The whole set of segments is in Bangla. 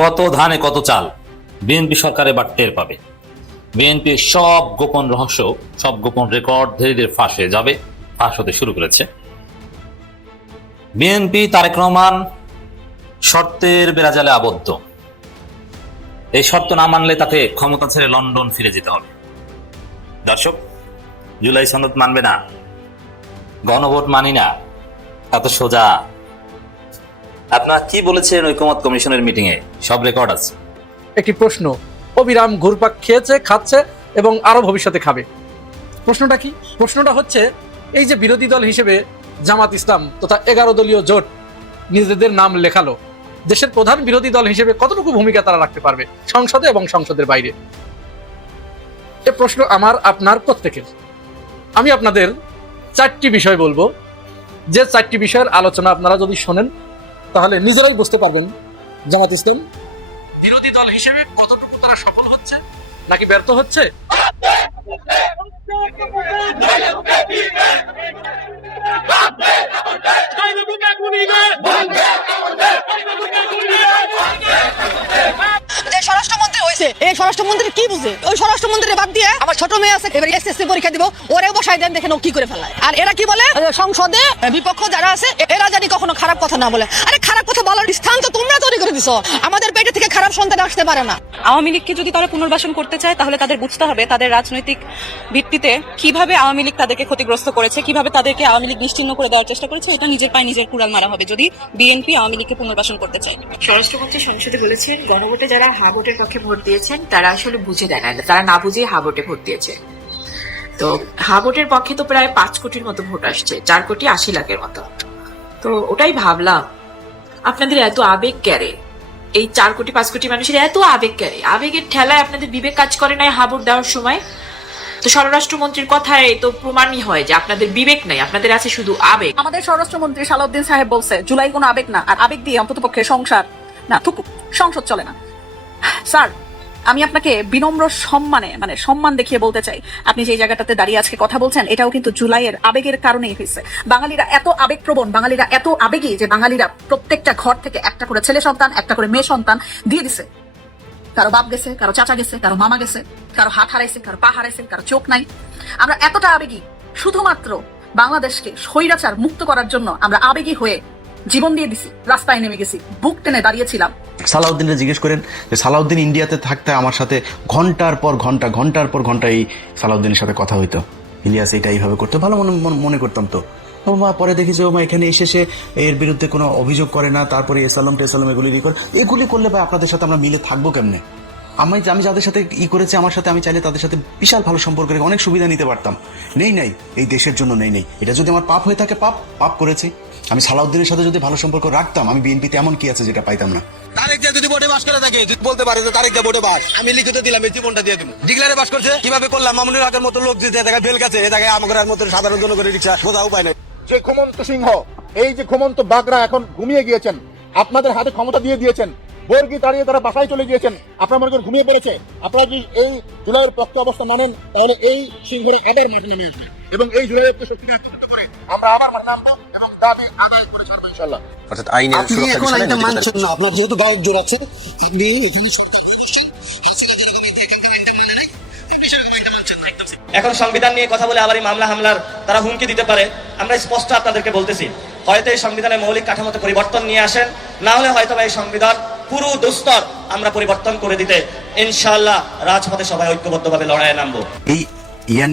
কত ধানে কত চাল বিএনপি সরকার এবার টের পাবে। বিএনপির সব গোপন রহস্য, সব গোপন রেকর্ড ধীরে ধীরে ফাঁস হয়ে যাবে, ফাঁস হতে শুরু করেছে। বিএনপি তারেক রহমান শর্তের বেড়াজালে আবদ্ধ। এই শর্ত না মানলে তাকে ক্ষমতা ছেড়ে লন্ডন ফিরে যেতে হবে। দর্শক, জুলাই সনদ মানবে না, গণভোট মানি না, এত সোজা। আপনারা কি বলেছেন ঐকমত্য কমিশনের মিটিং এ? সব রেকর্ড আছে। একটি প্রশ্ন অবিরাম ঘুরপাক খেয়েছে, খাচ্ছে এবং আরো ভবিষ্যতে খাবে। প্রশ্নটা কি? প্রশ্নটা হচ্ছে, এই যে বিরোধী দল হিসেবে জামাত ইসলাম তথা 11 দলীয় জোট নিজেদের নাম লেখালো, দেশের প্রধান বিরোধী দল হিসেবে কতটুকু ভূমিকা তারা রাখতে পারবে সংসদে এবং সংসদের বাইরে? এ প্রশ্ন আমার, আপনার, প্রত্যেকের। আমি আপনাদের 4টি বিষয় বলবো, যে 4টি বিষয়ের আলোচনা আপনারা যদি শোনেন তাহলে নিজেরাই বুঝতে পারবেন জামাত ইসলাম বিরোধী দল হিসেবে কতটুকু তারা সফল হচ্ছে নাকি ব্যর্থ হচ্ছে। যে স্বরাষ্ট্রমন্ত্রী হয়েছে, এই স্বরাষ্ট্রমন্ত্রী কি বুঝে? ওই স্বরাষ্ট্রমন্ত্রী বাদ দিয়ে আমার ছোট মেয়ে আছে, এবার এসএসসি পরীক্ষা দিব, ওরে বসাই দেন, দেখেন ও কি করে ফেলায়। আর এরা কি বলে, সংসদে বিপক্ষ যারা আছে এরা জানি কখনো খারাপ কথা না বলে। আরে খারাপ কথা বলার স্থান তো তোমরা তৈরি করে দিছো, আমাদের পেটে থেকে খারাপ সন্তান আসতে পারে না। আওয়ামী লীগকে যদি তারা পুনর্বাসন করতে চায় তাহলে তাদের বুঝতে হবে তাদের রাজনৈতিক ভিত্তিতে কিভাবে আওয়ামী লীগ তাদেরকে ক্ষতিগ্রস্ত করেছে, কিভাবে তাদেরকে আওয়ামী লীগ নিশ্চিহ্ন করে দেওয়ার চেষ্টা করেছে। এটা নিজের পায়ে নিজের কুড়াল মারা হবে যদি বিএনপি আওয়ামী লীগকে পুনর্বাসন করতে চায়। স্বরাষ্ট্রমন্ত্রী সংসদে বলেছেন, গণভোটে যারা হা ভোটের পক্ষে ভোট দিয়েছেন তারা আসলে বুঝে দেয় না, তারা না বুঝে হা ভোটে ভোট দিয়েছে। তো হা ভোটের পক্ষে তো প্রায় 5 কোটির মতো ভোট আসছে, 4,80,00,000-এর মতো। তো ওটাই ভাবলাম, আপনাদের এত আবেগ ক্যারে, এই 4,5 কোটি মানুষের এত আবেগ ক্যারে, আবেগের ঠেলায় আপনাদের বিবেক কাজ করে না হা ভোট দেওয়ার সময়। তো স্বরাষ্ট্রমন্ত্রীর কথায় তো প্রমাণই হয় যে আপনাদের বিবেক নাই, আপনাদের আছে শুধু আবেগ। আমাদের স্বরাষ্ট্রমন্ত্রী সালাউদ্দিন সাহেব বলছে জুলাই কোনো আবেগ না, আর আবেগ দিয়ে অন্তত পক্ষে সংসার না, সংসদ চলে না। স্যার, আমি আপনাকে বিনম্র সম্মানে সম্মান দেখিয়ে বলতে চাই, আপনি যে জায়গাটাতে দাঁড়িয়ে আজকে কথা বলছেন এটাও কিন্তু জুলাইয়ের আবেগের কারণেই হয়েছে। বাঙালিরা এত আবেগপ্রবণ, বাঙালিরা এত আবেগী যে বাঙালিরা প্রত্যেকটা ঘর থেকে একটা করে ছেলে সন্তান, একটা করে মেয়ে সন্তান দিয়ে দিছে। কারো বাপ গেছে, কারো চাচা গেছে, কারো মামা গেছে, কারো হাত হারাইছে, কারো পা হারাইছে, কারো চোখ নাই। আমরা এতটা আবেগী শুধুমাত্র বাংলাদেশকে স্বৈরাচার মুক্ত করার জন্য আমরা আবেগী হয়ে জীবন দিয়ে দিছি, রাস্তায় নেমে গেছি, বুক টেনে দাঁড়িয়েছিলাম। সালাউদ্দিনকে জিজ্ঞেস করেন যে সালাউদ্দিন ইন্ডিয়াতে থাকতে আমার সাথে ঘন্টার পর ঘন্টা এই সালাউদ্দিনের সাথে কথা হইতো, ইলিয়াস এটা এইভাবে করতো, ভালো মনে করতাম। তো পরে দেখি যে ওমা এখানে এসে সে এর বিরুদ্ধে কোনো অভিযোগ করে না, তারপরে এসালাম এগুলি করলে ভাই আপনাদের সাথে আমরা মিলে থাকবো কেমনে? আমি যাদের সাথে করেছি, আমার সাথে আমি চাইলে তাদের সাথে বিশাল ভালো সম্পর্ক রেখে অনেক সুবিধা নিতে পারতাম। নেই এই দেশের জন্য নেই। এটা যদি আমার পাপ হয়ে থাকে, পাপ করেছি। আমি সালাউদ্দিনের সাথে যদি ভালো সম্পর্ক রাখতাম, আমি বিএনপিতে এমন কি আছে যেটা পাইতাম না। তারেক যদি বোর্ডে বাস করে থাকে, তুই বলতে পারে যে তারেক বোর্ডে বাস, আমি লিখিত দিলাম, এই জীবনটা দিয়ে দেবো। ডিক্লারে বাস করছে কিভাবে করলাম? মামুনুল হকের মতো লোক যে জায়গায় ফেল গেছে, এ জায়গায় আমাদের মতো সাধারণ জনগণের রিক্সা বোঝা উপায় নেই। যে ঘুমন্ত সিংহ, এই যে ঘুমন্ত বাগরা এখন ঘুমিয়ে গিয়েছেন, আপনাদের হাতে ক্ষমতা দিয়ে দিয়েছেন, বর্গি দাঁড়িয়ে তারা বাসায় চলে গিয়েছেন, আপনারা মনে করেন ঘুমিয়ে পড়েছে। আপনারা যদি এই জুলাইয়ের পক্ষে অবস্থা মানেন তাহলে এই সিংহরা আবার মাঠে নেমে আসবে এবং এই জুলাইয়ের শক্তি একত্রিত করে আমরা আবার মাঠে নামবো এবং দাবি আদায় করে ছাড়বো ইনশাআল্লাহ। অর্থাৎ আইনের সুরক্ষা মানছেন না, আপনার যেহেতু গায়ের জোর আছে, এখন সংবিধান নিয়ে কথা বলে আবার এই মামলা হামলার তারা হুমকি দিতে পারে। আমরা স্পষ্ট আপনাদেরকে বলতেছি, হয়তো এই সংবিধানের মৌলিক কাঠামোতে পরিবর্তন নিয়ে আসেন, না হলে হয়তো এই সংবিধান পুরো দুস্তর আমরা পরিবর্তন করে দিতে ইনশাআল্লাহ রাজপথে সবাই ঐক্যবদ্ধভাবে লড়াইয়ে নামবো। এই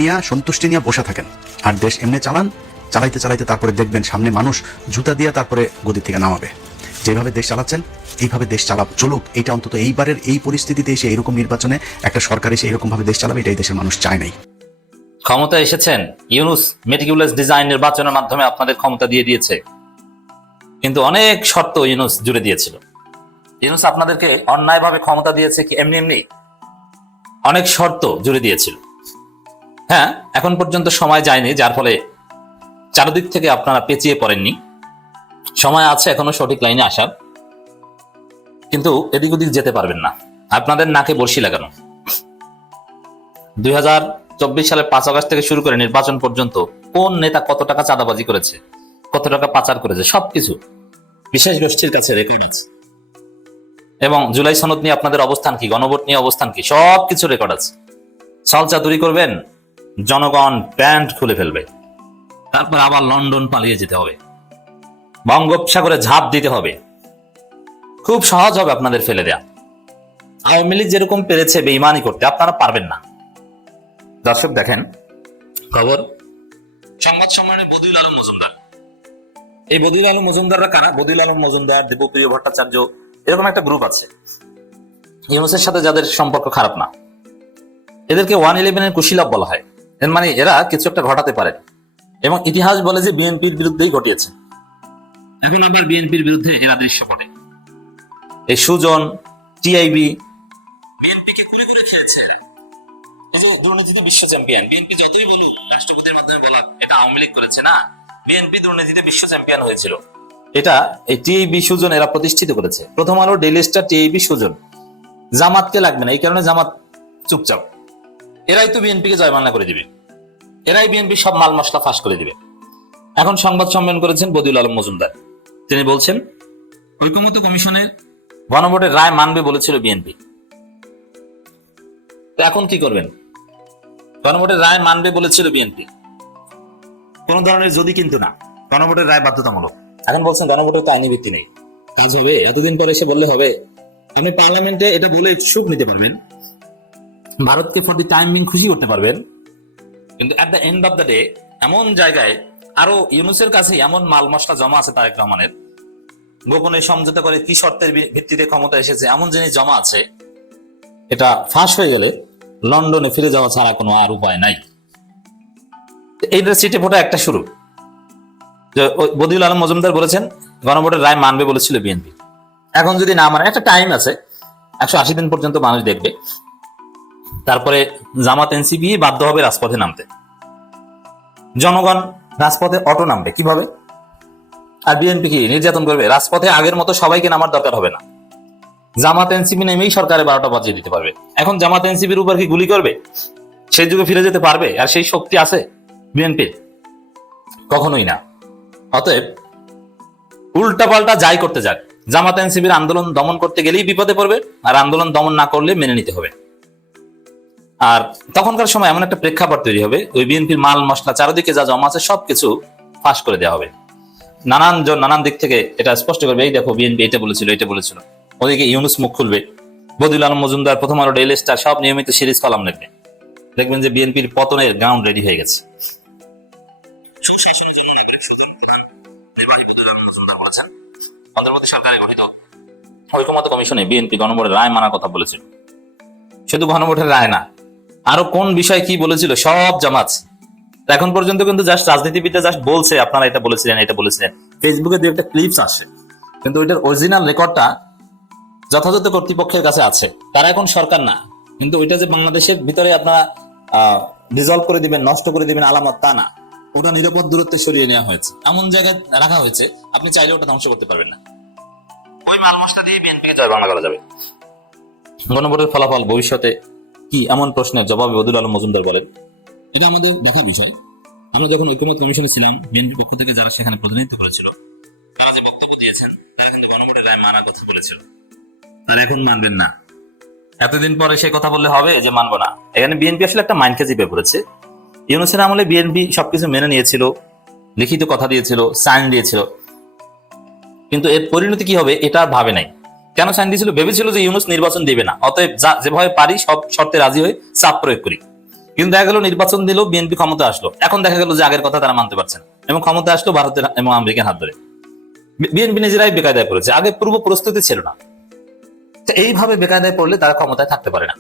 নিয়ে সন্তুষ্টি নিয়ে বসে থাকেন আর দেশ এমনি চালাইতে তারপরে দেখবেন সামনে মানুষ জুতা দিয়ে তারপরে গদি থেকে নামাবে। যেভাবে দেশ চালাচ্ছেন এইভাবে দেশ চলুক। এটা অন্তত এইবারের এই পরিস্থিতিতে এসে এরকম নির্বাচনে একটা সরকার এসে এরকম ভাবে দেশ চালাবে, এটাই দেশের মানুষ চায় নাই। ক্ষমতা এসেছেন, ইউনুস মেটিকুলাস ডিজাইন নির্বাচনের মাধ্যমে আপনাদের ক্ষমতা দিয়ে দিয়েছে, কিন্তু অনেক শর্ত ইউনুস জুড়ে দিয়েছিল। ইউনুস আপনাদেরকে অন্যায়ভাবে ক্ষমতা দিয়েছে কি এমনি অনেক শর্ত জুড়ে দিয়েছিল। হ্যাঁ, এখন পর্যন্ত সময় যায়নি, যার ফলে চারদিক থেকে আপনারা পেঁচিয়ে পড়েননি। সময় আছে এখনো সঠিক লাইনে আসার, কিন্তু এদিক ওদিক যেতে পারবেন না। আপনাদের নাকে বর্ষি লাগানো। 2024 সালের 5 আগস্ট থেকে শুরু করে নির্বাচন পর্যন্ত কোন নেতা কত টাকা চাঁদাবাজি করেছে, কত টাকা পাচার করেছে, সবকিছু বিশেষ গোষ্ঠীর কাছে রেকর্ড আছে। এবং জুলাই সনদ নিয়ে আপনাদের অবস্থান কি, গণভোট নিয়ে অবস্থান কি, সবকিছু রেকর্ড আছে। ছলচাতুরি করবেন, জনগণ প্যান্ট খুলে ফেলবে, তারপর আবার লন্ডন পালিয়ে যেতে হবে, বঙ্গোপসাগরে ঝাঁপ দিতে হবে। খুব সহজ হবে আপনাদের ফেলে দেয়া। আওয়ামী লীগ যেরকম পেরেছে বেঈমানি করতে, আপনারা পারবেন না। দর্শক দেখেন খবর, সংবাদ সম্মেলনে বদিউল আলম মজুমদার। এই বদিউল আলম মজুমদাররা কারা? বদিউল আলম মজুমদার, দেবপ্রিয় ভট্টাচার্য, এরকম একটা গ্রুপ আছে ইউনূসের সাথে যাদের সম্পর্ক খারাপ না। এদেরকে 111 কুশীলব বলা হয়। এর মানে এরা কিছু একটা ঘটাতে পারে, এবং ইতিহাস বলে যে বিএনপির বিরুদ্ধেই ঘটিয়েছে। এখন আবার বিএনপির বিরুদ্ধে এরা দৃশ্যপটে। এই সুজন, টিআইবি বিএনপিকে কুড়ে কুড়ে খেয়েছে এরা। এই যে দুর্নীতিতে বিশ্ব চ্যাম্পিয়ন, বিএনপি যতই বলুক রাষ্ট্রপতির মাধ্যমে বলা এটা আওয়ামী লীগ করেছে, না, বিএনপি দুর্নীতিতে বিশ্ব চ্যাম্পিয়ন হয়েছিল। এটা এই টিআইবি সুজন এরা প্রতিষ্ঠিত করেছে। প্রথম আলো ডেইলি স্টার টিআইবি সুজন। জামাতকে লাগবে না, এই কারণে জামাত চুপচাপ। এরাই তো বিএনপিকে জয়মান্না করে দিবে, এরাই বিএনপি সব মাল মশলা ফাঁস করে দিবে। এখন সংবাদ সম্মেলন করেছেন বদিউল আলম মজুমদার। তিনি বলছেন ঐকমত্য কমিশনের গণভোটের রায় মানবে বলেছিল বিএনপি। এখন কি করবেন? গণভোটের রায় মানবে বলেছিল বিএনপি, কোন ধরনের যদি কিন্তু না, গণভোটের রায় বাধ্যতামূলক। এখন বলছেন গণভোটের তো আইনি ভিত্তি নেই, কাজ হবে? এতদিন পরে এসে বললে হবে? আপনি পার্লামেন্টে এটা বলে সুখ নিতে পারবেন, ভারতকে ফর দি টাইম বিং খুশি করতে পারবেন, কিন্তু at the end of the day এমন জায়গায় আরো ইউনূসের কাছে এমন মাল মশলা জমা আছে, তারেক রহমানের গোপনে সমঝোতা করে কি শর্তের ভিত্তিতে ক্ষমতা এসেছে এমন জিনিস জমা আছে, এটা ফাঁস হয়ে গেলে লন্ডনে ফিরে যাওয়া ছাড়া কোনো আর উপায় নাই। এইটা সিটে ফোটা একটা শুরু। বদিউল আলম মজুমদার বলেছেন গণভোটের রায় মানবে বলেছিল বিএনপি। এখন যদি না মানে, একটা টাইম আছে, 180 দিন পর্যন্ত মানুষ দেখবে, তারপরে জামাত এনসিপি বাধ্য হবে রাজপথে নামতে। জনগণ রাজপথে অটো নামবে কিভাবে? আর বিএনপি কি নির্যাতন করবে? রাজপথে আগের মতো সবাইকে নামার দরকার হবে না, জামাত এনসিপি নেমেই সরকারে 12টা বাজিয়ে দিতে পারবে। এখন জামাত এনসিপির উপর কি গুলি করবে? সেই যুগে ফিরে যেতে পারবে? আর সেই শক্তি আছে বিএনপির? কখনোই না। অতএব উল্টা পাল্টা যাই করতে যাক, জামাত এনসিপির আন্দোলন দমন করতে গেলেই বিপদে পড়বে, আর আন্দোলন দমন না করলে মেনে নিতে হবে। আর তখনকার সময় এমন একটা প্রেক্ষাপট তৈরি হবে, ওই বিএনপির মাল মশলা চারিদিকে যা জমা আছে সবকিছু ফাঁস করে দেওয়া হবে। নানান দিক থেকে এটা স্পষ্ট করবে, এই দেখো বিএনপি এটা বলেছিল, এটা বলেছিল। ওদিকে ইউনূস মুখ খুলবে, বদিউল আলম মজুমদার, প্রথম আলো ডেইলি স্টার সব নিয়মিত সিরিজ কলাম লিখবে। দেখবেন যে বিএনপির পতনের গ্রাউন্ড রেডি হয়ে গেছে। ঐকমত্য কমিশনে বিএনপি গণভোটের রায় মানার কথা বলেছিল। শুধু গণভোটের রায় না, আরো কোন বিষয় কি বলেছিল সব জমা আছে। এখন পর্যন্ত কিন্তু জাস্ট রাজনীতিবিদরা জাস্ট বলছে আপনারা এটা বলেছিলেন, এটা বলেছিলেন, ফেসবুকে দু একটা ক্লিপস আসে, কিন্তু ওইটার অরিজিনাল রেকর্ডটা যথাযথ কর্তৃপক্ষের কাছে আছে। তারা এখন সরকার না, কিন্তু ওইটা যে বাংলাদেশের ভিতরে আপনারা ডিজলভ করে দিবেন, নষ্ট করে দিবেন আলামত, তা না। ওটা নিরাপদ দূরত্বে সরিয়ে নেওয়া হয়েছে, এমন জায়গায় রাখা হয়েছে আপনি চাইলে ওটা ধ্বংস করতে পারবেন না। ওই মাল মশলা দিয়ে বিএনপিকে জয়বাংলা করা যাবে। গণভোটের ফলাফল ভবিষ্যতে কি, এমন প্রশ্নের জবাবে বদিউল আলম মজুমদার বলেন, এটা আমাদের দেখা বিষয়। আমরা যখন ঐকমত্য কমিশনে ছিলাম, বিএনপির পক্ষ থেকে যারা সেখানে প্রতিনিধিত্ব করেছিল, তারা যে বক্তব্য দিয়েছেন, তারা কিন্তু গণভোটের রায় মানার কথা বলেছিল। তারা এখন মানবেন না। এতদিন পরে সে কথা বললে হবে যে মানবো না? এখানে বিএনপি আসলে একটা মাইন্ডকে জিপে পড়েছে। ইউনূসের আমলে বিএনপি সবকিছু মেনে নিয়েছিল, লিখিত কথা দিয়েছিল, সাইন দিয়েছিল, কিন্তু এর পরিণতি কি হবে এটা ভাবে নাই। কেন সাইন দিয়েছিল? ভেবেছিল যে ইউনূস নির্বাচন দিবে না, অতএব যেভাবে পারি সব শর্তে রাজি হয়ে চাপ প্রয়োগ করি। কিন্তু দেখা গেল নির্বাচন দিল, বিএনপি ক্ষমতা আসলো, এখন দেখা গেল যে আগের কথা তারা মানতে পারছে না, এবং ক্ষমতা আসলো ভারতের এবং আমেরিকার হাত ধরে। বিএনপি নিজেরাই বেকায়দায় পড়েছে, আগে পূর্ব প্রস্তুতি ছিল না। এইভাবে বেকায়দায় পড়লে তারা ক্ষমতায় থাকতে পারে না।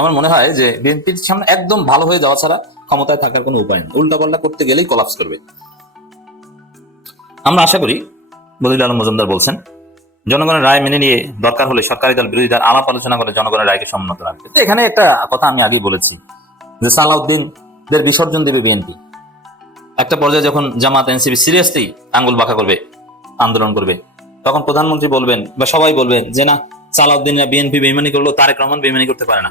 আমার মনে হয় যে বিএনপির সামনে একদম ভালো হয়ে যাওয়া ছাড়া ক্ষমতায় থাকার কোনো উপায় নেই, উল্টাপাল্টা করতে গেলেই কলাপস করবে। আমরা আশা করি, বদিউল আলম মজুমদার বলছেন, জনগণের রায় মেনে নিয়ে দরকার হলে সরকারি দল বিরোধী দল আলাপ আলোচনা করে জনগণের রায়কে সম্মত রাখবে। তো এখানে একটা কথা আমি আগেই বলেছি যে সালাউদ্দিনদের বিসর্জন দেবে বিএনপি। একটা পর্যায়ে যখন জামাত এনসিপি সিরিয়াসলি আঙ্গুল বাঁকা করবে, আন্দোলন করবে, তখন প্রধানমন্ত্রী বলবেন বা সবাই বলবেন যে না, সালাউদ্দিনরা বিএনপি বেইমানি করলো, তারেক রহমান বেইমানি করতে পারে না।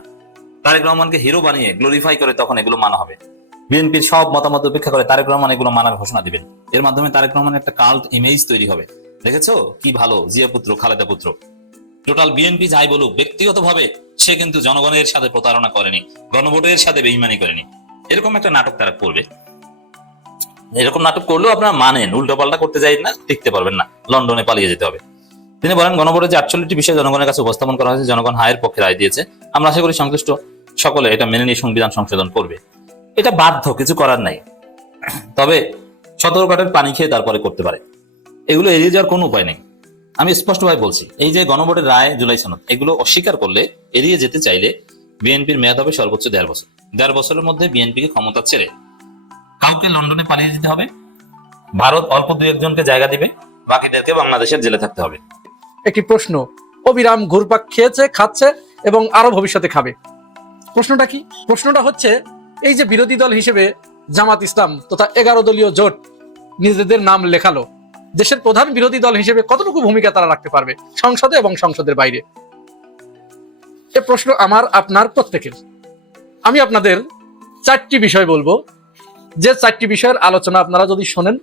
তারেক রহমানকে হিরো বানিয়ে গ্লোরিফাই করে তখন এগুলো মানা হবে। বিএনপির সব মতামত উপেক্ষা করে তারেক রহমান এগুলো মানার ঘোষণা দিবেন। এর মাধ্যমে তারেক রহমানের একটা কাল্ট ইমেজ তৈরি হবে। দেখেছো কি ভালো, জিয়া পুত্র, খালেদা পুত্র। টোটাল বিএনপি যাই বলুক, ব্যক্তিগতভাবে সে কিন্তু জনগণের সাথে প্রতারণা করেনি, গণভোটের সাথে বেইমানি করেনি। এরকম একটা নাটক তারা করবে। এরকম নাটক করলেও আপনারা মানেন, উল্টো পাল্টা করতে যাই না, টিকতে পারবেন না, লন্ডনে পালিয়ে যেতে হবে। তিনি বলেন গণভোটের যে 48টি বিষয় জনগণের কাছে উপস্থাপন করা হয়েছে, জনগণ হায়ের পক্ষে রায় দিয়েছে। আমরা আশা করি সংশ্লিষ্ট সকলে এটা মেনে নিয়ে সংবিধান সংশোধন করবে। এটা বাধ্য, কিছু করার নাই। তবে সতর্কতার পানি খেয়ে তারপরে করতে পারে, এগুলো এড়িয়ে যাওয়ার কোনো উপায় নেই। আমি স্পষ্টভাবে বলছি, এই যে গণভোটের রায়, জুলাই সনদ, এগুলো অস্বীকার করলে, এড়িয়ে যেতে চাইলে বিএনপির মেয়াদ হবে সর্বোচ্চ 1.5 বছর। 1.5 বছরের মধ্যে বিএনপিকে ক্ষমতা ছেড়ে কাউকে লন্ডনে পালিয়ে যেতে হবে, ভারত অল্প 2-1 জনকে জায়গা দিবে, বাকিদেরকে বাংলাদেশের জেলে থাকতে হবে। একটি প্রশ্ন অবিরাম ঘুরপাক খেয়েছে, খাচ্ছে এবং আরো ভবিষ্যতে খাবে। প্রশ্নটা কি? প্রশ্নটা হচ্ছে, এই যে বিরোধী দল হিসেবে জামাত ইসলাম তথা 11 দলীয় জোট নিজেদের নাম লেখালো, দেশের প্রধান বিরোধী দল হিসেবে কতটুকু ভূমিকা তারা রাখতে পারবে সংসদে এবং সংসদের বাইরে? এ প্রশ্ন আমার, আপনার, প্রত্যেকের। আমি আপনাদের 4টি বিষয় বলবো, যে 4টি বিষয়ের আলোচনা আপনারা যদি শোনেন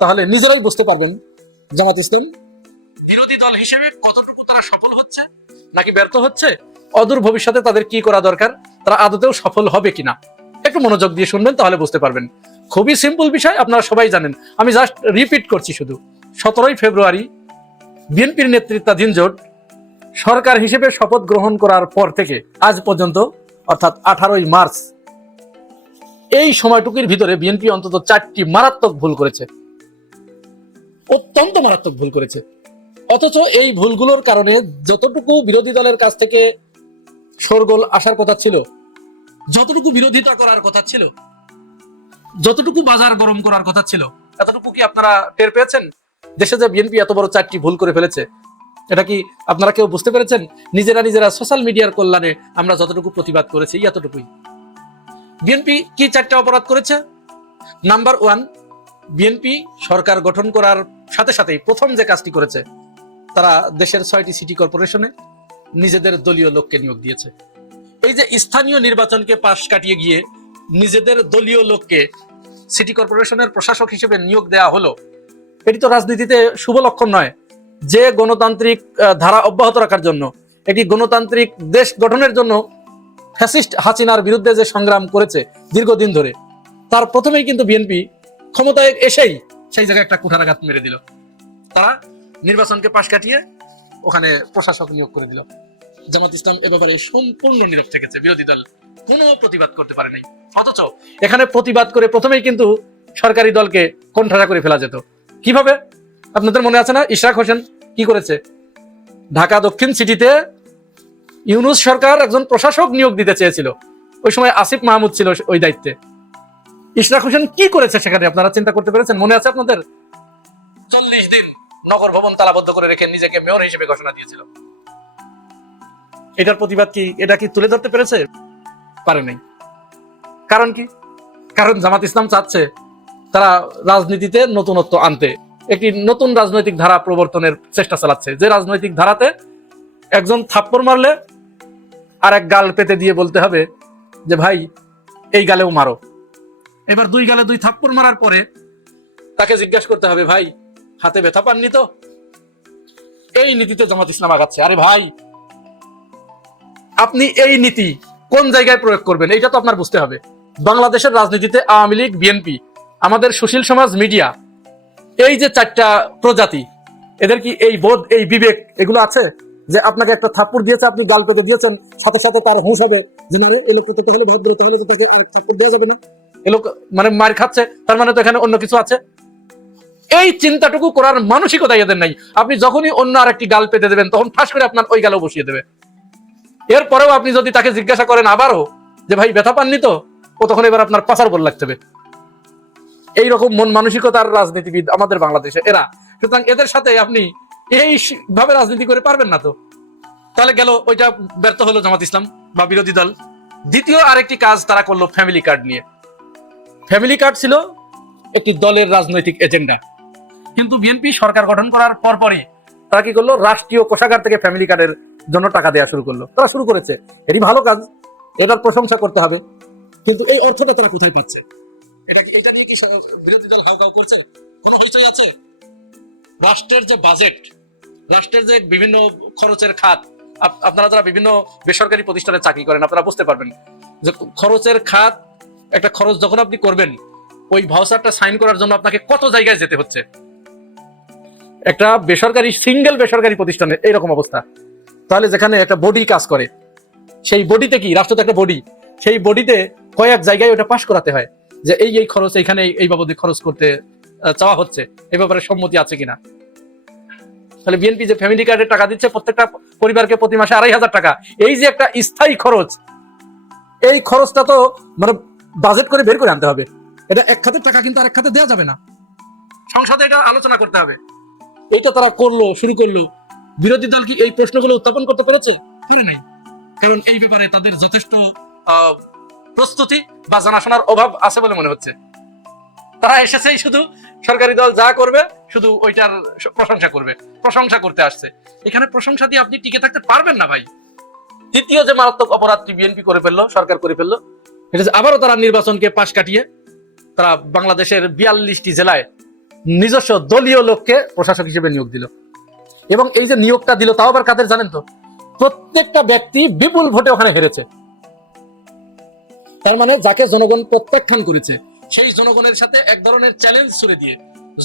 তাহলে নিজেরাই বুঝতে পারবেন জামাত ইসলাম বিরোধী দল হিসেবে কতটুকু তারা সফল হচ্ছে নাকি ব্যর্থ হচ্ছে, অদূর ভবিষ্যতে তাদের কি করা দরকার, তারা আদতেও সফল হবে কিনা। একটু মনোযোগ দিয়ে শুনবেন, তাহলে বুঝতে পারবেন। খুবই সিম্পল বিষয়, আপনারা সবাই জানেন। আমি জাস্ট রিপিট করছি শুধু। 17ই ফেব্রুয়ারি বিএনপির নেতৃত্বাধীন জোট সরকার হিসেবে শপথ গ্রহণ করার পর থেকে আজ পর্যন্ত, অর্থাৎ 18ই মার্চ, এই সময়টুকুর ভিতরে বিএনপি অন্তত 4টি মারাত্মক ভুল করেছে, অত্যন্ত মারাত্মক ভুল করেছে। অথচ এই ভুলগুলোর কারণে যতটুকু বিরোধী দলের কাছ থেকে শোরগোল আসার কথা ছিল, যতটুকু বিরোধিতা করার কথা ছিল, যতটুকু বাজার গরম করার কথা ছিল, এতটুকু কি আপনারা টের পেয়েছেন? দেশে যে বিএনপি এত বড় 4টি ভুল করে ফেলেছে, এটা কি আপনারা কেউ বুঝতে পেরেছেন? নিজেরা সোশ্যাল মিডিয়ার কল্যাণে আমরা যতটুকু প্রতিবাদ করেছি, এতটুকুই। বিএনপি কি 4টা অপরাধ করেছে? নাম্বার 1, বিএনপি সরকার গঠন করার সাথে সাথেই প্রথম যে কাজটি করেছে, তারা দেশের 6টি সিটি কর্পোরেশনে নিজেদের দলীয় লোককে নিয়োগ দিয়েছে। এই যে স্থানীয় নির্বাচনকে পাশ কাটিয়ে গিয়ে নিজেদের দলীয় লোককে সিটি কর্পোরেশনের প্রশাসক হিসেবে নিয়োগ দেওয়া হলো, এটি তো রাজনীতিতে শুভ লক্ষণ নয়। যে গণতান্ত্রিক ধারা অব্যাহত রাখার জন্য, একটি গণতান্ত্রিক দেশ গঠনের জন্য ফ্যাসিস্ট হাসিনার বিরুদ্ধে যে সংগ্রাম করেছে দীর্ঘদিন ধরে, তার প্রথমেই কিন্তু বিএনপি ক্ষমতায় এসেই সেই জায়গায় একটা কুঠারাঘাত মেরে দিল। তারা নির্বাচনকে পাশ কাটিয়ে ওখানে প্রশাসক নিয়োগ করে দিল। জামাত ইসলাম এ ব্যাপারে সম্পূর্ণ নীরব থেকেছে, বিরোধী দল কোনো প্রতিবাদ করতে পারে নাই। অথচ এখানে প্রতিবাদ করে প্রথমেই কিন্তু সরকারি দলকে কোণঠাসা করে ফেলা যেত। কিভাবে? আপনাদের মনে আছে না, ইশরাক হোসেন কি করেছে? ঢাকা দক্ষিণ সিটিতে ইউনূস সরকার একজন প্রশাসক নিয়োগ দিতে চেয়েছিল, ওই সময় আসিফ মাহমুদ ছিল ওই দায়িত্বে। ইশরাক হোসেন কি করেছে সেখানে, আপনারা চিন্তা করতে পেরেছেন? মনে আছে আপনাদের? 40 দিন নগর ভবন তালাবদ্ধ করে রেখে নিজেকে মেয়র হিসেবে ঘোষণা দিয়েছিল। এটার প্রতিবাদ কি, এটা কি তুলে ধরতে পেরেছে? পারে নাই। কারণ কি? কারণ জামাত ইসলাম চাচ্ছে তারা রাজনীতিতে নতুনত্ব আনতে, একটি নতুন রাজনৈতিক ধারা প্রবর্তনের চেষ্টা চালাচ্ছে, যে রাজনৈতিক ধারাতে একজন থাপ্পড় মারলে আর এক গাল পেতে দিয়ে বলতে হবে যে ভাই এই গালেও মারো। এবার 2 গালে 2 থাপ্পড় মারার পরে তাকে জিজ্ঞাসা করতে হবে, ভাই হাতে ব্যথা পাননি তো? এই নীতিতে জামাত ইসলাম আগাচ্ছে। আরে ভাই, আপনি এই নীতি কোন জায়গায় প্রয়োগ করবেন এটা তো আপনার বুঝতে হবে। বাংলাদেশের রাজনীতিতে আওয়ামী লীগ, বিএনপি, আমাদের সুশীল সমাজ, মিডিয়া, এই যে 4টা প্রজাতি, এদের কি এই বোধ, এই বিবেক এগুলো আছে যে আপনাকে একটা থাপ্পড় দিয়েছে, আপনি গাল পেতে দিয়েছেন, সাথে সাথে তার হুঁশ হবে যে না, এই লোক তো তাহলে ভদ্র, তাহলে তো তাকে আরেক থাপ্পড় দেওয়া যাবে না, এই লোক মানে মার খাচ্ছে, তার মানে তো এখানে অন্য কিছু আছে। এই চিন্তাটুকু করার মানসিকতা এদের নাই। আপনি যখনই অন্য আরেকটি গাল পেতে দেবেন, তখন ঠাস করে আপনার ওই গালও বসিয়ে দেবে। এরপরেও আপনি যদি তাকে জিজ্ঞাসা করেন আবারও যে ভাই ব্যথা পাননি তো, ও তখন এবার আপনার পাচার বল লাগতে হবে। এইরকম মন মানসিকতার রাজনীতিবিদ আমাদের বাংলাদেশে এরা। সুতরাং এদের সাথে আপনি এই ভাবে রাজনীতি করে পারবেন না। তো তাহলে গেল, ওইটা ব্যর্থ হলো জামাত ইসলাম বা বিরোধী দল। দ্বিতীয় আরেকটি কাজ তারা করলো ফ্যামিলি কার্ড নিয়ে। ফ্যামিলি কার্ড ছিল একটি দলের রাজনৈতিক এজেন্ডা, কিন্তু বিএনপি সরকার গঠন করার পরপরই তারা কি করলো, রাষ্ট্রীয় কোষাগার থেকে ফ্যামিলি কার্ডের জন্য টাকা দেওয়া শুরু করলো। তারা শুরু করেছে, এটি ভালো কাজ, এটার প্রশংসা করতে হবে। কিন্তু এই অর্থটা তারা কোথায় পাচ্ছে? এটা নিয়ে কি বিরোধী দল হাউকাউ করছে? কোনো হইচই আছে? রাষ্ট্রের যে বাজেট, রাষ্ট্রের যে বিভিন্ন খরচের খাত, আপনারা যারা বিভিন্ন বেসরকারি প্রতিষ্ঠানে চাকরি করেন আপনারা বুঝতে পারবেন যে খরচের খাত, একটা খরচ যখন আপনি করবেন ওই ভাউচারটা সাইন করার জন্য আপনাকে কত জায়গায় যেতে হচ্ছে। একটা বেসরকারি সিঙ্গেল বেসরকারি প্রতিষ্ঠানে এইরকম অবস্থা, তাহলে যেখানে একটা বডি কাজ করে সেই বডিতে কি, রাষ্ট্র তো একটা বডি, সেই বডিতে কয়েক জায়গায় ওটা পাশ করাতে হয় যে এই খরচ এখানে এই বাবদে খরচ করতে চাওয়া হচ্ছে, এই ব্যাপারে সম্মতি আছে কিনা। তাহলে বিএনপি যে ফ্যামিলি কার্ডের টাকা দিচ্ছে প্রত্যেকটা পরিবারকে প্রতি মাসে 2500 টাকা, এই যে একটা স্থায়ী খরচ, এই খরচটা তো মানে বাজেট করে বের করে আনতে হবে। এটা এক খাতের টাকা কিন্তু আরেক খাতে দেওয়া যাবে না, সংসদে এটা আলোচনা করতে হবে। এটা তারা শুরু করলো। বিরোধী দল কি এই প্রশ্নগুলো উত্থাপন করতে পেরেছে? করে নাই, কারণ এই ব্যাপারে তাদের যথেষ্ট প্রস্তুতি বা জানাশোনার অভাব আছে বলে মনে হচ্ছে। তারা এসেছেই শুধু সরকারি দল যা করবে শুধু ওইটার প্রশংসা করতে আসছে। এখানে প্রশংসা দিয়ে আপনি টিকে থাকতে পারবেন না ভাই। দ্বিতীয় যে মারাত্মক অপরাধটি বিএনপি করে ফেললো, সরকার করে ফেললো, এটা আবারও তারা নির্বাচনকে পাশ কাটিয়ে তারা বাংলাদেশের 42টি জেলায় নিজস্ব দলীয় লোককে প্রশাসক হিসেবে নিয়োগ দিল। এবং এই যে নিয়োগটা দিল তাও আবার কাদের জানেন তো? প্রত্যেকটা ব্যক্তি বিপুল ভোটে ওখানে হেরেছে। তার মানে যাকে জনগণ প্রত্যাখ্যান করেছে সেই জনগণের সাথে এক ধরনের চ্যালেঞ্জ ছুড়ে দিয়ে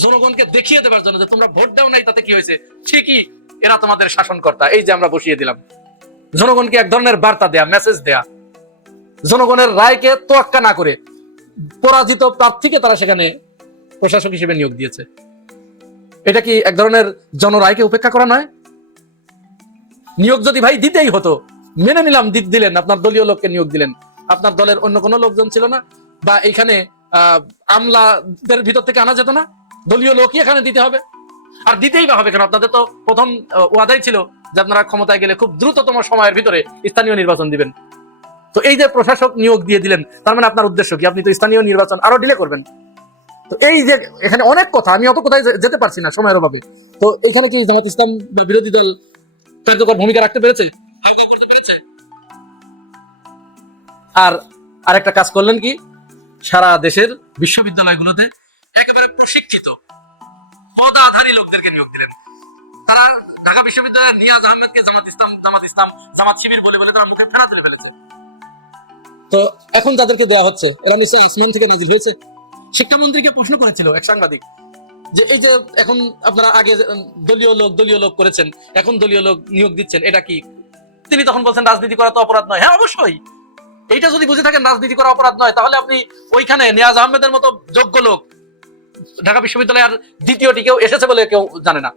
জনগণকে দেখিয়ে দেওয়ার জন্য যে তোমরা ভোট দাও নাই তাতে কি হয়েছে, ঠিকই এরা তোমাদের শাসনকর্তা, এই যে আমরা বসিয়ে দিলাম। জনগণকে এক ধরনের বার্তা দেয়া, মেসেজ দেয়া, জনগণের রায়কে তোয়াক্কা না করে পরাজিত প্রার্থীকে তারা সেখানে প্রশাসক হিসেবে নিয়োগ দিয়েছে। এটা কি এক ধরনের জনরায়কে উপেক্ষা করা নয়? নিয়োগ যদি ভাই দিতেই হতো, মেনে নিলাম দিলেন, আপনার দলীয় লোককে নিয়োগ দিলেন, আপনার দলের অন্য কোনো লোকজন ছিল না, বা এখানে আমলাদের ভিতর থেকে আনা যেত না, দলীয় লোকই এখানে দিতে হবে। আর দিতেই বা হবে কেন? আপনাদের তো প্রথম ওয়াদাই ছিল যে আপনারা ক্ষমতায় গেলে খুব দ্রুততম সময়ের ভিতরে স্থানীয় নির্বাচন দিবেন। তো এই যে প্রশাসক নিয়োগ দিয়ে দিলেন, তার মানে আপনার উদ্দেশ্য কি? আপনি তো স্থানীয় নির্বাচন আরো ডিলে করবেন। তো এই যে এখানে অনেক কথা, আমি অত কোথায় যেতে পারছি না সময়ের অভাবে। তো এখানে কি জামাত ইসলাম বা বিরোধী দল কার্যকর ভূমিকা রাখতে পেরেছে? আর আরেকটা কাজ করলেন কি, সারা দেশের বিশ্ববিদ্যালয়গুলোতে একেবারে প্রশিক্ষিত পদাধারী লোকদেরকে নিয়োগ দিলেন। তারা ঢাকা বিশ্ববিদ্যালয়ের নিয়াজ আহমেদকে জামাত শিবির বলে তারা মুখে ফেরাতে ফেলেছে। তো এখন যাদেরকে দেওয়া হচ্ছে এরা নিশ্চয়ই আসমান থেকে নাজিল হয়েছে। শিক্ষামন্ত্রীকে প্রশ্ন করেছিল এক সাংবাদিক যে এই যে এখন আপনারা আগে দলীয় লোক করেছেন, এখন দলীয় লোক নিয়োগ দিচ্ছেন, এটা কি? তিনি তখন বলছেন রাজনীতি করা তো অপরাধ নয়। হ্যাঁ, অবশ্যই। এইটা যদি বুঝে থাকেন রাজনীতি করা অপরাধ নয়, তাহলে আপনি ওইখানে নিয়াজ আহমেদের মতো যোগ্য লোক ঢাকা বিশ্ববিদ্যালয়ের দ্বিতীয়টি কেউ এসেছে বলে কেউ জানে না।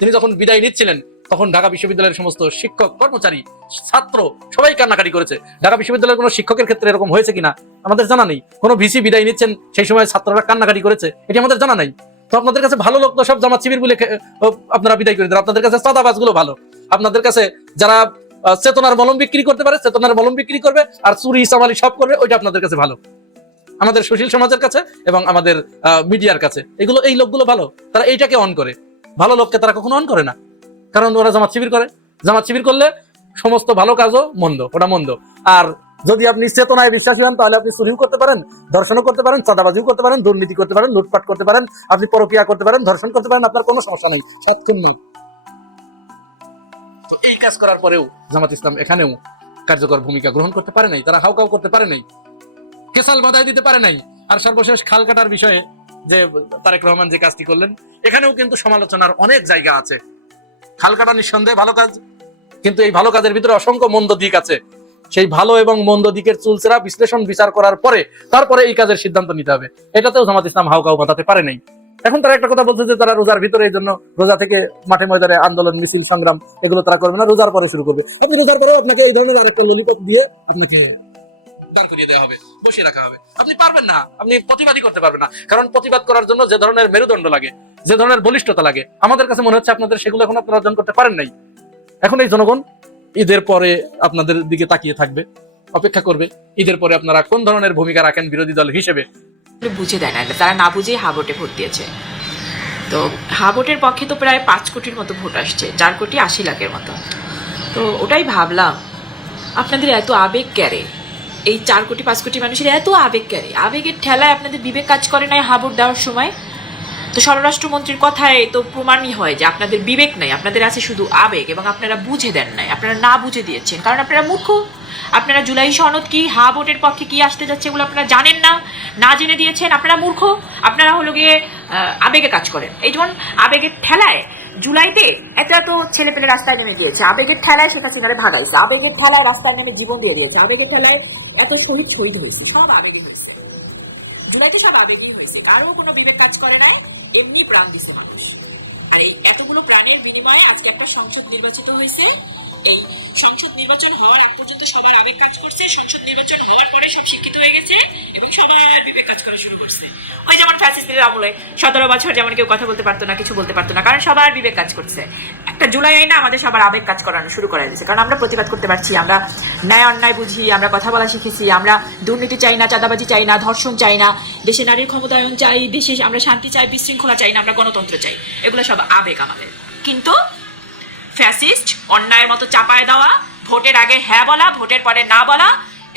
তিনি যখন বিদায় নিচ্ছিলেন তখন ঢাকা বিশ্ববিদ্যালয়ের সমস্ত শিক্ষক, কর্মচারী, ছাত্র সবাই কান্নাকাটি করেছে। ঢাকা বিশ্ববিদ্যালয়ের কোনো শিক্ষকের ক্ষেত্রে এরকম হয়েছে কিনা আমাদের জানা নেই। কোনো ভিসি বিদায় নিচ্ছেন সেই সময় ছাত্ররা কান্নাকাটি করেছে, এটি আমাদের জানা নাই। তো আপনাদের কাছে ভালো লোক তো সব জামাত শিবির বলে আপনারা বিদায় করে দেন। আপনাদের কাছে চাঁদাবাজ গুলো ভালো। আপনাদের কাছে যারা চেতনার মলম বিক্রি করতে পারে চেতনার মলম বিক্রি করবে, আর চুরি চামারি সব করবে, ওইটা আপনাদের কাছে ভালো। আমাদের সুশীল সমাজের কাছে এবং আমাদের মিডিয়ার কাছে এই লোকগুলো ভালো। তারা এইটাকে অন করে, ভালো লোককে তারা কখনো অন করে না, কারণ ওরা জামাত শিবির করে। জামাত শিবির করলে সমস্ত ভালো কাজও মন্দ, ওটা মন্দ। আর যদি আপনি চেতনায় বিশ্বাসী হন তাহলে আপনি চুরিও করতে পারেন, ধর্ষণও করতে পারেন, চাঁদাবাজিও করতে পারেন, দুর্নীতি করতে পারেন, লুটপাট করতে পারেন, আপনি পরকীয়া করতে পারেন, ধর্ষণ করতে পারেন, আপনার কোনো সমস্যা নেই, সৎক্ষণ না। তো এই কাজ করার পরেও জামাত ইসলাম এখানেও কার্যকর ভূমিকা গ্রহণ করতে পারে নাই। তারা হাউকাউ করতে পারে নাই, কেসাল বাধাই দিতে পারে নাই। আর সর্বশেষ খাল কাটার বিষয়ে যে তারেক রহমান যে কাজটি করলেন, এখানেও কিন্তু সমালোচনার অনেক জায়গা আছে। খাল কাটা নিঃসন্দেহে ভালো কাজ, কিন্তু এই ভালো কাজের ভিতরে অসংখ্য মন্দ দিক আছে। সেই ভালো এবং মন্দ দিকের চুলচেরা বিশ্লেষণ বিচার করার পরে তারপরে এই কাজের সিদ্ধান্ত নিতে হবে। এটাতেও জামাত ইসলাম হাউকাউ বাঁধাতে পারে নাই। এখন তারা একটা কথা বলছে যে তারা রোজার ভিতরে, এই জন্য রোজা থেকে মাঠে ময়দানে আন্দোলন, মিছিল, সংগ্রাম এগুলো তারা করবে না, রোজার পরে শুরু করবে। আপনি রোজার পরেও আপনাকে এই ধরনের আরেকটা ললিপপ দিয়ে আপনাকে দাঁড় করিয়ে দেওয়া হবে, বসিয়ে রাখা হবে। আপনি পারবেন না, আপনি প্রতিবাদই করতে পারবেন না। কারণ প্রতিবাদ করার জন্য যে ধরনের মেরুদণ্ড লাগে, যে ধরনের বলিষ্ঠতা লাগে, আমাদের কাছে মনে হচ্ছে আপনাদের সেগুলো এখন আপনারা অর্জন করতে পারেন নাই। এখন এই জনগণ ঈদের পরে আপনাদের দিকে তাকিয়ে থাকবে, অপেক্ষা করবে ঈদের পরে আপনারা কোন ধরনের ভূমিকা রাখেন বিরোধী দল হিসেবে। বুঝে দেয় না, তারা না বুঝেই হাবোটে ভোট দিয়েছে। তো হাবোটের পক্ষে তো প্রায় 5 কোটির মতো ভোট আসছে, 4 কোটি 80 লাখের মতো। তো ওটাই ভাবলাম, আপনাদের এত আবেগ ক্যারে, এই 4 কোটি 5 কোটি মানুষের এত আবেগ ক্যারে, আবেগের ঠেলায় আপনাদের বিবেক কাজ করে নাই হাবোট দেওয়ার সময়। তো স্বরাষ্ট্রমন্ত্রীর কথায় তো প্রমাণই হয় যে আপনাদের বিবেক নাই, আপনাদের আছে শুধু আবেগ, এবং আপনারা বুঝে দেন নাই, আপনারা না বুঝে দিয়েছেন, কারণ আপনারা মূর্খ। আপনারা জুলাই সনদ কি, হা ভোটের পক্ষে কি আসতে যাচ্ছে এগুলো আপনারা জানেন না, না জেনে দিয়েছেন, আপনারা মূর্খ। আপনারা হলো গিয়ে আবেগে কাজ করেন। এই যেমন আবেগের ঠেলায় জুলাইতে এত ছেলে পেলে রাস্তায় নেমে গিয়েছে, আবেগের ঠেলায় শেখ হাসিনারে ভাগাইছে, আবেগের ঠেলায় রাস্তায় নেমে জীবন দিয়ে দিয়েছে, আবেগের ঠেলায় এত শহীদ হয়েছে, সব আবেগে হয়েছে। জুলাইতে সব আবেগই হয়েছে, কারো কোনো বিবেক কাজ করে না, এমনি প্রাণ দিচ্ছে মানুষ। আর এই এতগুলো প্রাণের বিনিময়ে আজকে একটা সংসদ নির্বাচিত হয়েছে। এই সংসদ নির্বাচন হওয়ার আগ পর্যন্ত সবার আবেগ কাজ করছে, সংসদ নির্বাচন হওয়ার পরে সব শিক্ষিত হয়ে গেছে এবং সবার বিবেক কাজ করা শুরু করছে। ওই যেমন ফ্যাসিস্টদের আমলে 17 বছর যেমন কেউ কথা বলতে পারতো না, কিছু বলতে পারতো না, কারণ সবার বিবেক কাজ করছে। একটা জুলাই আইনা আমাদের সবার আবেগ কাজ করানো শুরু করে দিয়েছে, কারণ আমরা প্রতিবাদ করতে পারছি, আমরা ন্যায় অন্যায় বুঝি, আমরা কথা বলা শিখেছি, আমরা দুর্নীতি চাই না, চাঁদাবাজি চাই না, ধর্ষণ চাই না, দেশে নারীর ক্ষমতায়ন চাই, দেশে আমরা শান্তি চাই, বিশৃঙ্খলা চাই না, আমরা গণতন্ত্র চাই। এগুলো সব আবেগ আমাদের। কিন্তু ফ্যাসিস্ট, অন্যায়ের মতো চাপায় দেওয়া, ভোটের আগে হ্যাঁ বলা, ভোটের পরে না বলা,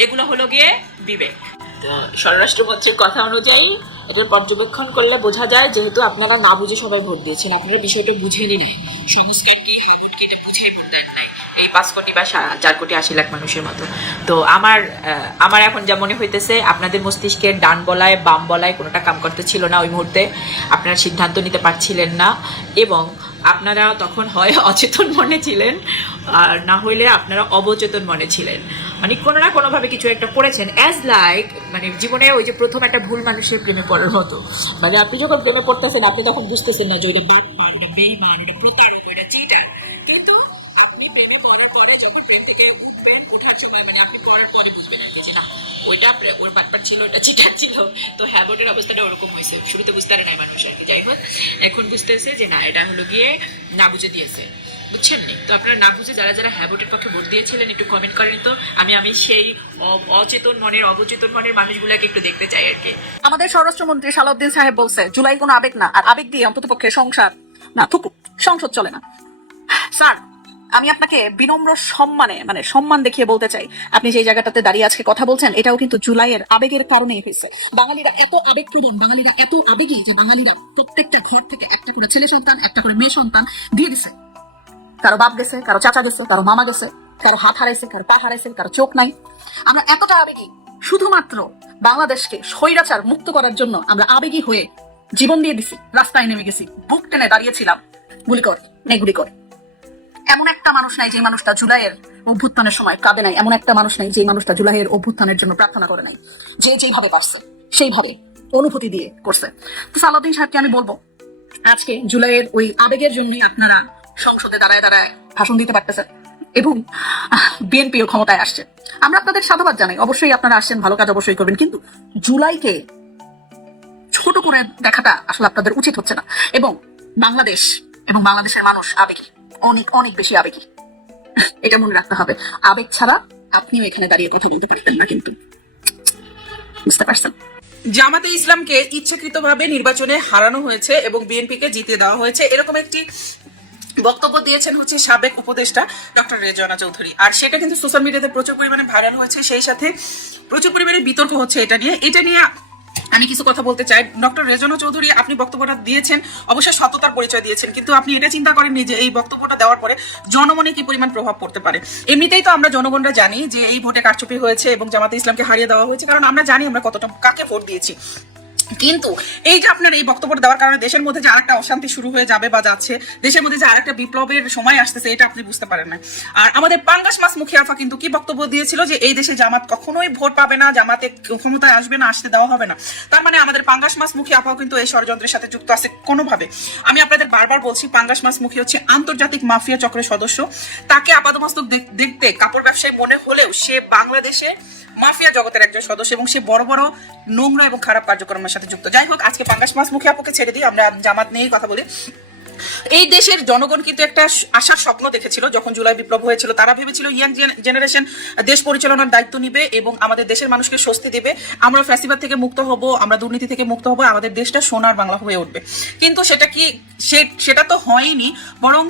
এগুলো হলো গিয়ে বিবেক। তো স্বরাষ্ট্রমন্ত্রীর কথা অনুযায়ী এটার পর্যবেক্ষণ করলে বোঝা যায়, যেহেতু আপনারা না বুঝে সবাই ভোট দিয়েছেন, আপনারা বিষয়টা বুঝেনই নাই, সংস্কার কি, হা ভোট কি, এটা বুঝেই ভোট দেন নাই এই 5 কোটি বা 4 কোটি 80 লাখ মানুষের মতো। তো আমার এখন যা মনে হইতেছে, আপনাদের মস্তিষ্কের ডান বলায় বাম বলায় কোনোটা কাম করতে ছিল না ওই মুহূর্তে, আপনারা সিদ্ধান্ত নিতে পারছিলেন না, এবং আপনারা তখন হয় অচেতন মনে ছিলেন, আর না হইলে আপনারা অবচেতন মনে ছিলেন। মানে কোনো না কোনোভাবে কিছু একটা করেছেন, অ্যাজ লাইক মানে জীবনে ওই যে প্রথম একটা ভুল মানুষের প্রেমে পড়ার মতো। মানে আপনি যখন প্রেমে পড়তেছেন আপনি তখন বুঝতেছেন না যে ওইটা বাটপার, ওটা বেইমান, ওটা প্রতারক, ওইটা চিটার। কিন্তু আপনি প্রেমে পড়ার পরে যখন প্রেম থেকে উঠবেন, ওঠার সময় মানে আপনি পড়ার পরে বুঝবেন আর কি যে না ওইটা ওর বাটপার ছিল, ওইটা চিটার ছিল। তো হ্যাবোর্ডের অবস্থাটা ওরকম হয়েছে, শুরুতে বুঝতে পারে নাই মানুষ আর কি। যাই হোক, এখন বুঝতেছে যে না এটা হলো গিয়ে না বুঝে দিয়েছে, বুঝছেন নি? তো আপনারা না বুঝে যারা যারা হ্যাবোর্ডের পক্ষে ভোট দিয়েছিলেন একটু কমেন্ট করেন তো, আমি সেই অচেতন মনের, অবচেতন মনের মানুষগুলাকে একটু দেখতে চাই আর কি। আমাদের স্বরাষ্ট্রমন্ত্রী সালাউদ্দিন সাহেব বলছে জুলাই কোনো আবেগ না, আর আবেগ দিয়ে অন্তত পক্ষে সংসার না, সংসদ চলে না। স্যার, আমি আপনাকে বিনম্র সম্মানে মানে সম্মান দেখিয়ে বলতে চাই, আপনি যে জায়গাটাতে দাঁড়িয়ে আজকে কথা বলছেন এটাও কিন্তু জুলাইয়ের আবেগের কারণেই হয়েছে। বাঙালিরা এত আবেগপ্রবণ, বাঙালিরা এত আবেগী যে বাঙালিরা প্রত্যেকটা ঘর থেকে একটা করে ছেলে সন্তান, একটা করে মেয়ে সন্তান দিয়ে দিছে। কারো বাপ গেছে, কারো চাচা গেছে, কারো মামা গেছে, কারো হাত হারাইছে, কারো পা হারাইছে, কারো চোখ নাই। আমরা এতটা আবেগী, শুধুমাত্র বাংলাদেশকে স্বৈরাচার মুক্ত করার জন্য আমরা আবেগী হয়ে জীবন দিয়ে দিছি, রাস্তায় নেমে গেছি, বুক টেনে দাঁড়িয়েছিলাম, গুলি কর গুলি কর। এমন একটা মানুষ নাই যে মানুষটা জুলাইয়ের অভ্যুত্থানের সময় কাঁদে নাই, এমন একটা মানুষ নাই যে মানুষটা জুলাইয়ের অভ্যুত্থানের জন্য প্রার্থনা করে নাই। যে যেভাবে পারছে সেইভাবে অনুভূতি দিয়ে করছে। তো সালাউদ্দিন সাহেবকে আমি বলবো, আজকে জুলাইয়ের ওই আবেগের জন্যই আপনারা সংসদে দাঁড়ায় দাঁড়ায় ভাষণ দিতে পারতেছেন এবং বিএনপিও ক্ষমতায় আসছে। আমরা আপনাদের সাধুবাদ জানাই, অবশ্যই আপনারা আসছেন, ভালো কাজ অবশ্যই করবেন, কিন্তু জুলাইকে ছোট করে দেখাটা আসলে আপনাদের উচিত হচ্ছে না। এবং বাংলাদেশ এবং বাংলাদেশের মানুষ আবেগী, অনেক অনেক বেশি আবেগী, এটা মনে রাখতে হবে। আবেগ ছাড়া আপনিও এখানে দাঁড়িয়ে কথা বলতে পারবেন না, কিন্তু বুঝতে পারছেন? জামাতে ইসলামকে ইচ্ছাকৃতভাবে নির্বাচনে হারানো হয়েছে এবং বিএনপিকে জিতিয়ে দেওয়া হয়েছে, এরকম একটি বক্তব্য দিয়েছেন হচ্ছে সাবেক উপদেষ্টা ডক্টর রেজওয়ানা চৌধুরী। আর সেটা কিন্তু সোশ্যাল মিডিয়াতে প্রচুর পরিমাণে ভাইরাল হয়েছে, সেই সাথে প্রচুর পরিমাণে বিতর্ক হচ্ছে এটা নিয়ে আমি কিছু কথা বলতে চাই। ডক্টর রেজওয়ানা চৌধুরী, আপনি বক্তব্যটা দিয়েছেন, অবশ্যই সততার পরিচয় দিয়েছেন, কিন্তু আপনি এটা চিন্তা করেননি যে এই বক্তব্যটা দেওয়ার পরে জনমনে কি পরিমাণ প্রভাব পড়তে পারে। এমনিতেই তো আমরা জনগণরা জানি যে এই ভোটে কারচুপি হয়েছে এবং জামাতে ইসলামকে হারিয়ে দেওয়া হয়েছে, কারণ আমরা জানি আমরা কতটা কাকে ভোট দিয়েছি। কিন্তু এই যে আপনার এই বক্তব্য দেওয়ার কারণে দেশের মধ্যে যে আরেকটা অশান্তি শুরু হয়ে যাবে বা যাচ্ছে, দেশের মধ্যে যে আরেকটা বিপ্লবের সময় আসতেছে, এটা আপনি বুঝতে পারেন না। আর আমাদের পাঙ্গাস মাস মুখী আফা কিন্তু কি বক্তব্য দিয়েছিল যে এই দেশে জামাত কখনোই ভোট পাবে না, জামাতে ক্ষমতায় আসবে না, আসতে দেওয়া হবে না। তার মানে আমাদের পাঙ্গাস মাস মুখী আফাও কিন্তু এই ষড়যন্ত্রের সাথে যুক্ত আছে কোনোভাবে। আমি আপনাদের বারবার বলছি, পাঙ্গাস মাস মুখী হচ্ছে আন্তর্জাতিক মাফিয়া চক্রের সদস্য। তাকে আপাতমস্তক দেখতে কাপড় ব্যবসায়ী মনে হলেও সে বাংলাদেশে মাফিয়া জগতের একজন সদস্য এবং সে বড় বড় নোংরা এবং খারাপ কার্যক্রমের সাথে যুক্ত। যাই হোক, আজকে পাঙ্গাস মাস মুখী আপুকে ছেড়ে দিই, আমরা জামাত নিয়েই কথা বলি। এই দেশের জনগণ কিন্তু একটা আশার স্বপ্ন দেখেছিল যখন জুলাই বিপ্লব হয়েছিল। তারা ভেবেছিল ইয়াং জেনারেশন দেশ পরিচালনার দায়িত্ব নিবে এবং আমাদের দেশের মানুষকে স্বস্তি দেবে, আমরা ফ্যাসিবাদ থেকে মুক্ত হব, আমরা দুর্নীতি থেকে মুক্ত হব, আমাদের দেশটা সোনার বাংলা হয়ে উঠবে। কিন্তু সেটা তো হয়নি, বরং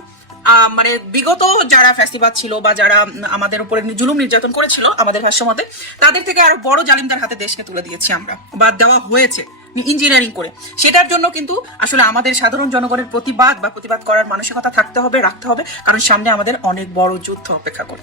মানে বিগত যারা ফ্যাসিবাদ ছিল বা যারা আমাদের উপরে জুলুম নির্যাতন করেছিল আমাদের ভাষ্যমতে, তাদের থেকে আরো বড় জালিমদের হাতে দেশকে তুলে দিয়েছি আমরা, বা দেওয়া হয়েছে। ইঞ্জিনিয়ারিং করে। সেটার জন্য কিন্তু আসলে আমাদের সাধারণ জনগণের প্রতিবাদ করার মানসিকতা থাকতে হবে, রাখতে হবে, কারণ সামনে আমাদের অনেক বড় যুদ্ধ অপেক্ষা করে।